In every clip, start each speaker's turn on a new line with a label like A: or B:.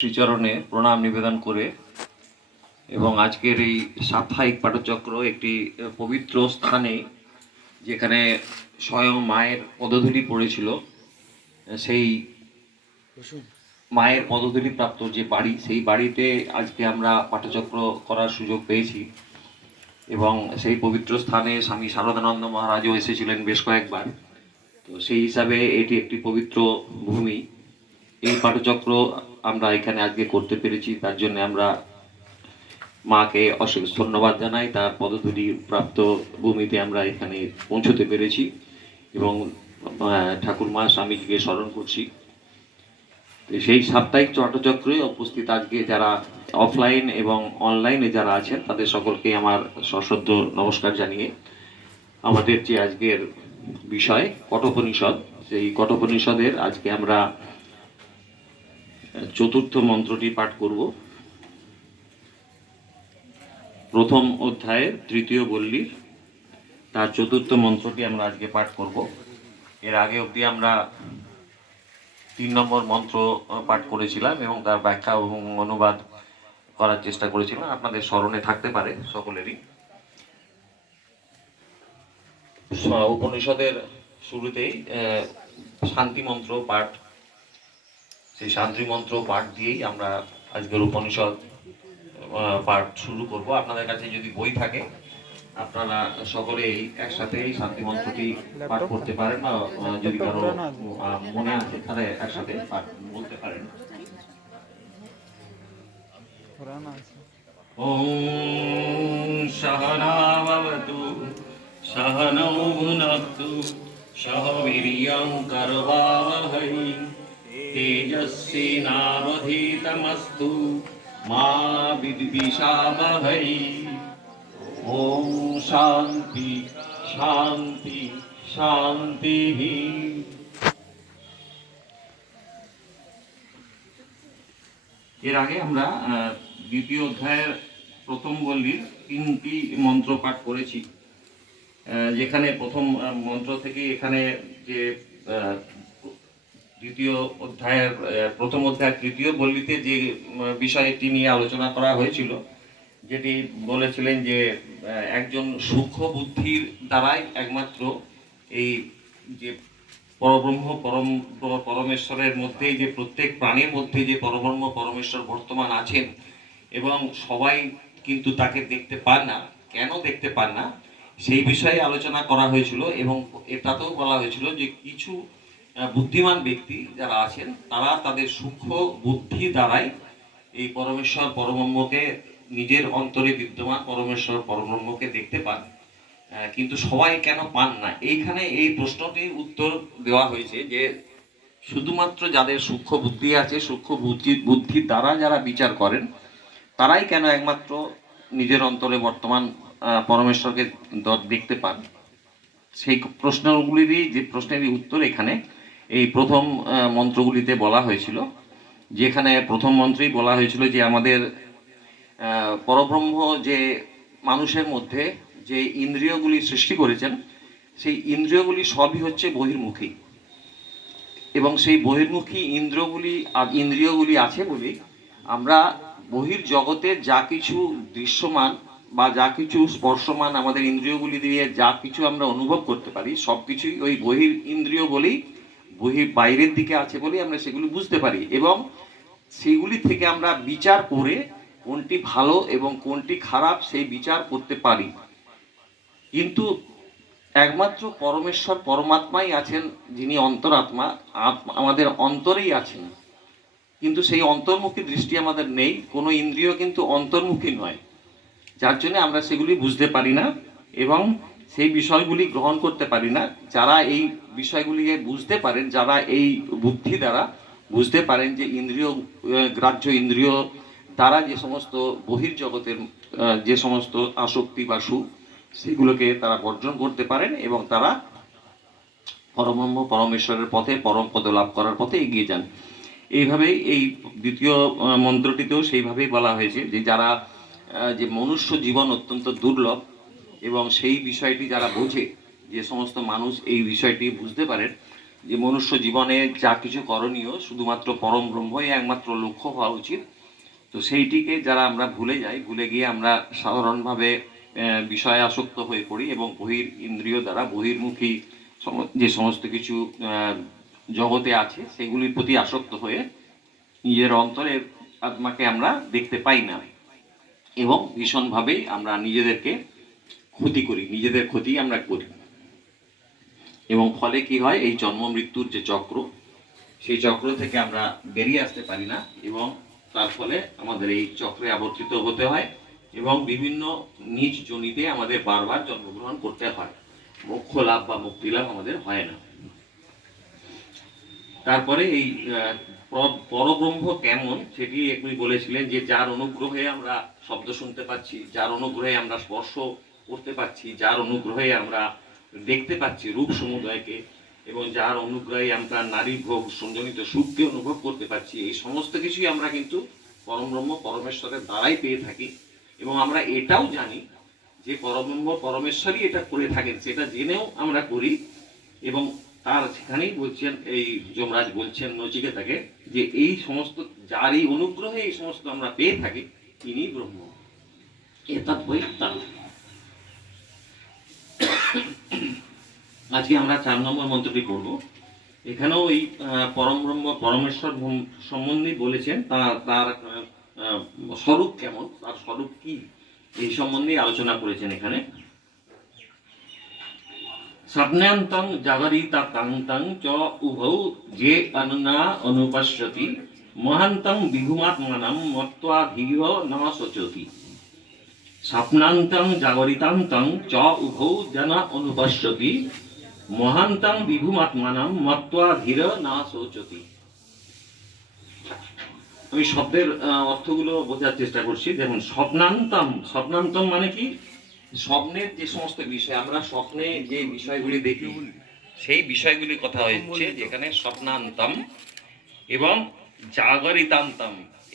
A: শ্রীচরণে প্রণাম নিবেদন করে এবং আজকের এই সাপ্তাহিক পাঠচক্র একটি পবিত্র স্থানে যেখানে স্বয়ং মায়ের পদধূলি পড়েছিল সেই মায়ের পদধূলি প্রাপ্ত যে বাড়ি সেই বাড়িতে আজকে আমরা পাঠচক্র করার সুযোগ পেয়েছি এবং সেই পবিত্র স্থানে স্বামী শারদানন্দ মহারাজও এসেছিলেন বেশ কয়েকবার। তো সেই হিসাবে এটি একটি পবিত্র ভূমি। এই পাঠচক্র আমরা এখানে আজকে করতে পেরেছি, তার জন্য আমরা মাকে অশেষ ধন্যবাদ জানাই। তার পদধূলি প্রাপ্ত ভূমিতে আমরা এখানে পৌঁছতে পেরেছি এবং ঠাকুর মা স্বামীজিকে স্মরণ করছি। সেই সাপ্তাহিক চটচক্রে উপস্থিত আজকে যারা অফলাইন এবং অনলাইনে যারা আছেন, তাদের সকলকে আমার সশ্রদ্ধ নমস্কার জানিয়ে আমাদের যে আজকের বিষয়, কঠোপনিষদ, সেই কঠোপনিষদের আজকে আমরা চতুর্থ মন্ত্রটি পাঠ করব। প্রথম অধ্যায়ের তৃতীয় বল্লীর তার চতুর্থ মন্ত্রটি আমরা আজকে পাঠ করব। এর আগে অবধি আমরা তিন নম্বর মন্ত্র পাঠ করেছিলাম এবং তার ব্যাখ্যা এবং অনুবাদ করার চেষ্টা করেছিলাম। আপনাদের স্মরণে থাকতে পারে সকলেরই। উপনিষদের শুরুতেই শান্তি মন্ত্র পাঠ সেই শান্তি মন্ত্র পাঠ দিয়েই আমরা আজকের উপনিষদ আহ, পাঠ শুরু করব আপনাদের কাছে যদি বই থাকে আপনারা সকলে এই একসাথে এই শান্তি মন্ত্রটি পাঠ করতে পারেন বা আহ, যদি কারো আহ, মনে আছে তাহলে একসাথে পাঠ বলতে পারেন
B: পুরানো আছে
A: ॐ सहनावतु सहनौ भुनक्तु सह वीर्यं करवावहै तेजस्विनावधीतमस्तु मा विद्विषावहै ॐ शान्ति शान्ति शान्तिः এর আগে আমরা আহ, দ্বিতীয় অধ্যায়ের প্রথম বল্লীর তিনটি মন্ত্র পাঠ করেছি আহ, যেখানে প্রথম আহ, মন্ত্র থেকে এখানে যে আহ, দ্বিতীয় অধ্যায়ের প্রথম অধ্যায়ের তৃতীয় বল্লীতে যে বিষয়টি নিয়ে আলোচনা করা হয়েছিল, যেটি বলেছিলেন যে একজন সূক্ষ্ম বুদ্ধির দ্বারাই একমাত্র এই যে পরব্রহ্ম, পরম পরমেশ্বরের মধ্যেই যে প্রত্যেক প্রাণীর মধ্যে যে পরব্রহ্ম, পরমেশ্বর বর্তমান আছেন, এবং সবাই কিন্তু তাকে দেখতে পান না, কেন দেখতে পান না, সেই বিষয়ে আলোচনা করা হয়েছিল, এবং এটাতেও বলা হয়েছিল যে কিছু বুদ্ধিমান ব্যক্তি যারা আছেন, তারা তাদের সূক্ষ্ম বুদ্ধি দ্বারাই এই পরমেশ্বর পরব্রহ্মকে নিজের অন্তরে বিদ্যমান পরমেশ্বর পরব্রহ্মকে দেখতে পান। কিন্তু সবাই কেন পান না? এইখানে এই প্রশ্নটির উত্তর দেওয়া হয়েছে যে, শুধুমাত্র যাদের সূক্ষ্ম বুদ্ধি আছে, সূক্ষ্ম বুদ্ধি বুদ্ধির দ্বারা যারা বিচার করেন, তারাই কেন একমাত্র নিজের অন্তরে বর্তমান পরমেশ্বরকে দেখতে পান? সেই প্রশ্নগুলিরই যে প্রশ্নেরই উত্তর এখানে এই প্রথম মন্ত্রগুলিতে বলা হয়েছিল, যেখানে প্রথম মন্ত্রেই বলা হয়েছিল যে আমাদের পরব্রহ্ম যে মানুষের মধ্যে যে ইন্দ্রিয়গুলি সৃষ্টি করেছেন, সেই ইন্দ্রিয়গুলি সবই হচ্ছে বহির্মুখী। এবং সেই বহির্মুখী ইন্দ্রিয়গুলি আর ইন্দ্রিয়গুলি আছে বলেই আমরা বহির জগতে যা কিছু দৃশ্যমান বা যা কিছু স্পর্শমান আমাদের ইন্দ্রিয়গুলি দিয়ে যা কিছু আমরা অনুভব করতে পারি সব কিছুই ওই বহির ইন্দ্রিয় বলেই বহির বাইরের দিকে আছে বলেই আমরা সেগুলি বুঝতে পারি এবং সেগুলি থেকে আমরা বিচার করে কোনটি ভালো এবং কোনটি খারাপ সেই বিচার করতে পারি। কিন্তু একমাত্র পরমেশ্বর পরমাত্মাই আছেন যিনি অন্তরাত্মা আমাদের অন্তরেই আছেন। কিন্তু সেই অন্তর্মুখী দৃষ্টি আমাদের নেই, কোনো ইন্দ্রিয় কিন্তু অন্তর্মুখী নয়। যার জন্য আমরা সেগুলি বুঝতে পারি না এবং সেই বিষয়গুলি গ্রহণ করতে পারি না। যারা এই বিষয়গুলিকে বুঝতে পারেন, যারা এই বুদ্ধি দ্বারা বুঝতে পারেন যে ইন্দ্রিয় গ্রাহ্য ইন্দ্রিয় দ্বারা যে সমস্ত বহির্জগতের যে সমস্ত আসক্তি বা সুখ, সেগুলোকে তারা বর্জন করতে পারেন এবং তারা পরব্রহ্ম, পরমেশ্বরের পথে, পরম পদ লাভ করার পথে এগিয়ে যান। এইভাবেই এই দ্বিতীয় মন্ত্রটিতেও সেইভাবেই বলা হয়েছে যে যারা যে মনুষ্য জীবন অত্যন্ত দুর্লভ এবং সেই বিষয়টি যারা বোঝে, যে সমস্ত মানুষ এই বিষয়টি বুঝতে পারেন, যে মনুষ্য জীবনে যা কিছু করণীয় শুধুমাত্র পরম ব্রহ্মই একমাত্র লক্ষ্য হওয়া উচিত। তো সেইটিকে যারা আমরা ভুলে যাই, ভুলে গিয়ে আমরা সাধারণভাবে বিষয়ে আসক্ত হয়ে পড়ি এবং বহির ইন্দ্রিয় দ্বারা বহির্মুখী যে সমস্ত কিছু জগতে আছে, সেগুলির প্রতি আসক্ত হয়ে নিজের অন্তরের আত্মাকে আমরা দেখতে পাই না। এবং ভীষণভাবেই আমরা নিজেদেরকে ক্ষতি করি, নিজেদের ক্ষতি আমরা করি। এবং ফলে কি হয়, এই জন্ম মৃত্যুর যে চক্র, সেই চক্র থেকে আমরা বেরিয়ে আসতে পারি না এবং তার ফলে আমাদের এই চক্রে আবর্তিত হতে হয় এবং বিভিন্ন নিজ জনিতে আমাদের বারবার জন্মগ্রহণ করতে হয়। মোক্ষ লাভ বা মুক্তি লাভ আমাদের হয় না। তারপরে এই পরব্রহ্ম কেমন সেটি একটু বলেছিলেন যে, যার অনুগ্রহে আমরা শব্দ শুনতে পাচ্ছি, যার অনুগ্রহে আমরা স্পর্শ করতে পারছি, যার অনুগ্রহে আমরা দেখতে পাচ্ছি রূপ সমুদয়কে এবং যার অনুগ্রহে আমরা নারী ভোগ সঞ্জনিত সুখকে অনুভব করতে পারছি, এই সমস্ত কিছুই আমরা কিন্তু পরমব্রহ্ম পরমেশ্বরের দ্বারাই পেয়ে থাকি। এবং আমরা এটাও জানি যে পরব্রহ্ম, পরমেশ্বরই এটা করে থাকেন, সেটা জেনেও আমরা করি। এবং তার সেখানেই বলছেন, এই যমরাজ বলছেন নচিকেতাকে যে এই সমস্ত, যার এই অনুগ্রহে এই সমস্ত আমরা পেয়ে থাকি তিনি ব্রহ্ম। এতৎ বই তার আজকে আমরা চার নম্বর মন্ত্রটি করব। এখানেও এই পরম ব্রহ্ম, পরমেশ্বর সম্বন্ধে বলেছেন তার তার স্বরূপ কেমন, তার স্বরূপ কি, এই সম্বন্ধে আলোচনা করেছেন এখানে। স্বপ্নান্তং জাগরিতাকান্তং চ উভৌ যে অননা অনুপশ্যতি, মহান্তং বিভুমাত্মানম মত্ত্বা ধীর ন শোচতি স্বপ্নান্তং জাগরিতান্তং চ উভৌ জন অনুপশ্যতি মহান্তং বিভুমাত্মানম মত্ত্বা ধীর না শোচতি। আমি শব্দের অর্থগুলো বোঝার চেষ্টা করছি। দেখুন স্বপ্নান্তম স্বপ্নান্তম মানে কি? স্বপ্নের যে সমস্ত বিষয়, আমরা স্বপ্নে যে বিষয়গুলি দেখি, সেই বিষয়গুলির কথা হচ্ছে যেখানে স্বপ্নান্তম এবং জাগরিতান্তম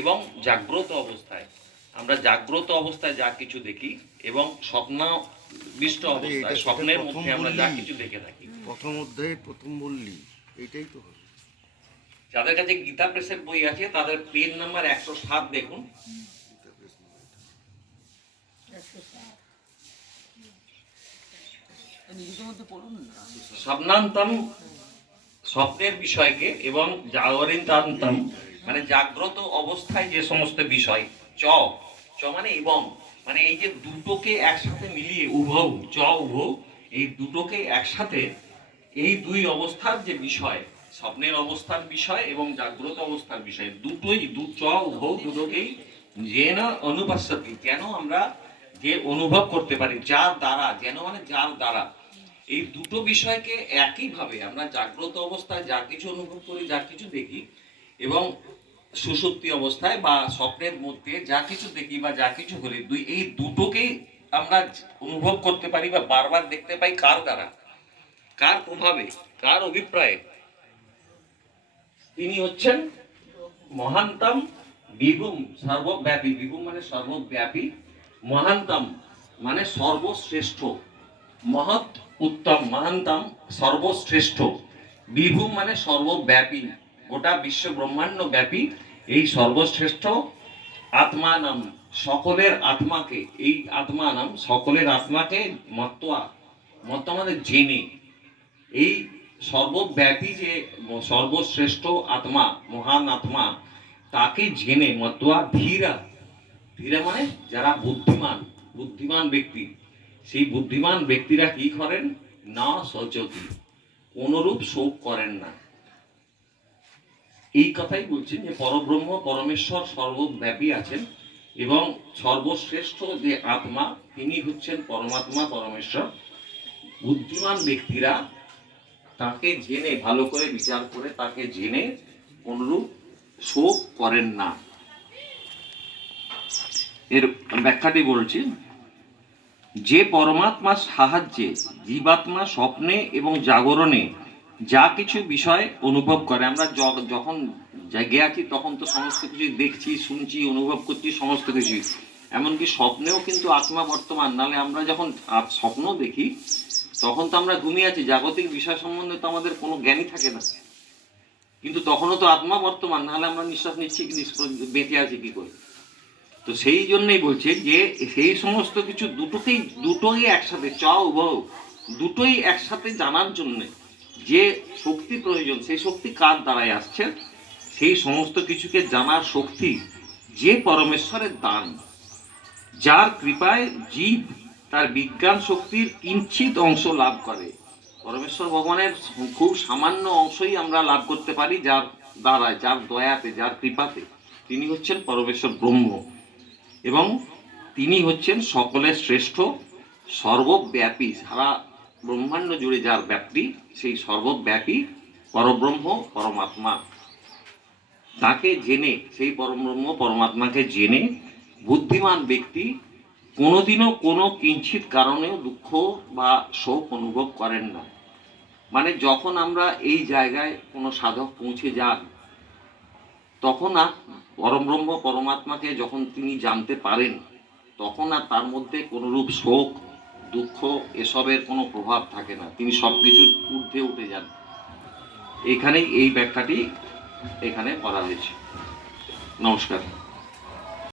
A: এবং জাগ্রত অবস্থায়। আমরা জাগ্রত অবস্থায় যা কিছু দেখি এবং অবস্থায় স্বপ্নের
C: প্রথম
A: মধ্যে আমরা যা কিছু দেখে থাকি।
C: প্রথম অধ্যায়ে প্রথম বললি এইটাই তো হবে।
A: যাদের কাছে গীতা প্রেসের বই আছে তাদের পেন নাম্বার একশো সাত দেখুন। স্বপ্নান্তম স্বপ্নের বিষয়কে এবং জাগরিতান্তম মানে জাগ্রত অবস্থায় যে সমস্ত বিষয় চ চ মানে এবং। মানে এই যে দুটোকে একসাথে মিলিয়ে উভৌ চ উভৌ, এই দুটোকে একসাথে এই দুই অবস্থার যে বিষয়, স্বপ্নের অবস্থার বিষয় এবং জাগ্রত অবস্থার বিষয়, দুটোই, দু চ উভৌ দুটোকেই যে যেন অনুপাস্যতি যেন আমরা যে অনুভব করতে পারি, যার দ্বারা, যেন মানে যার দ্বারা। এই দুটো বিষয়কে একইভাবে আমরা জাগ্রত অবস্থায় যা কিছু অনুভব করি, যা কিছু দেখি এবং সুষুপ্তি অবস্থায় বা স্বপ্নের মধ্যে যা কিছু দেখি বা যা কিছু করি দুই, এই দুটোকেই আমরা অনুভব করতে পারি বা বারবার দেখতে পাই কার দ্বারা? কার প্রভাবে? কার অভিপ্রায়ে? তিনি হচ্ছেন মহান্তম বিভুম, সর্বব্যাপী। বিভুম মানে সর্বব্যাপী। মহান্তম মানে সর্বশ্রেষ্ঠ। মহৎ উত্তম। মহান্তম সর্বশ্রেষ্ঠ। বিভুম মানে সর্বব্যাপী। গোটা বিশ্ব ব্রহ্মাণ্ড ব্যাপী এই সর্বশ্রেষ্ঠ আত্মা নাম, সকলের আত্মাকে, এই আত্মা নাম, সকলের আত্মাকে মত্তয়া মত্ত আমাদের জেনে। এই সর্বব্যাপী যে সর্বশ্রেষ্ঠ আত্মা, মহান আত্মা, তাকে জেনে মতোয়া ধীরা। ধীরা মানে যারা বুদ্ধিমান বুদ্ধিমান ব্যক্তি। সেই বুদ্ধিমান ব্যক্তিরা কি করেন? না সচতি কোনরূপ শোক করেন না। এই কথাই বলছেন যে পরব্রহ্ম, পরমেশ্বর সর্বব্যাপী আছেন এবং সর্বশ্রেষ্ঠ যে আত্মা, তিনি হচ্ছেন পরমাত্মা, পরমেশ্বর। বুদ্ধিমান ব্যক্তিরা তাকে জেনে, ভালো করে বিচার করে তাকে জেনে অনুরূপ শোক করেন না। এর ব্যাখ্যাটি বলছি, যে পরমাত্মার সাহায্যে, জীবাত্মা স্বপ্নে এবং জাগরণে যা কিছু বিষয় অনুভব করে, আমরা যখন জেগে আছি তখন তো সমস্ত কিছু দেখছি, শুনছি, অনুভব করছি, সমস্ত কিছুই। এমনকি স্বপ্নেও কিন্তু আত্মা বর্তমান। নালে আমরা যখন স্বপ্ন দেখি, তখন তো আমরা ঘুমিয়ে আছি। জাগতিক বিষয় সম্বন্ধে তো আমাদের কোনো জ্ঞানই থাকে না। কিন্তু তখনও তো আত্মা বর্তমান। নাহলে আমরা নিঃশ্বাস নিচ্ছি বেঁচে আছি কি করে? তো সেই জন্যই বলছে যে, সেই সমস্ত কিছু দুটোকেই দুটোই একসাথে চ উভয় দুটোই একসাথে জানার জন্য যে শক্তি প্রয়োজন, সেই শক্তি কার দ্বারাই আসছে? সেই সমস্ত কিছুকে জানার শক্তি যে পরমেশ্বরের দান। যার কৃপায় জীব তার বিজ্ঞান শক্তির কিঞ্চিত অংশ লাভ করে। পরমেশ্বর ভগবানের খুব সামান্য অংশই আমরা লাভ করতে পারি যার দ্বারায় যার দয়াতে, যার কৃপাতে। তিনি হচ্ছেন পরমেশ্বর ব্রহ্ম এবং তিনি হচ্ছেন সকলের শ্রেষ্ঠ, সর্বব্যাপী, সারা ব্রহ্মাণ্ড জুড়ে যার ব্যাপ্তি, সেই সর্বব্যাপী পরব্রহ্ম পরমাত্মা। তাকে জেনে, সেই পরব্রহ্ম পরমাত্মাকে জেনে বুদ্ধিমান ব্যক্তি কোনোদিনও কোনো কিঞ্চিত কারণেও দুঃখ বা শোক অনুভব করেন না। মানে যখন আমরা এই জায়গায় কোনো সাধক পৌঁছে যান, তখন আর পরব্রহ্ম পরমাত্মাকে যখন তিনি জানতে পারেন, তখন আর তার মধ্যে কোনোরূপ শোক দুঃখ, এসবের কোনো প্রভাব থাকে না। তিনি সব কিছুর ঊর্ধ্বে উঠে যান। এখানেই এই ব্যাখ্যাটি এখানে করা হয়েছে। নমস্কার।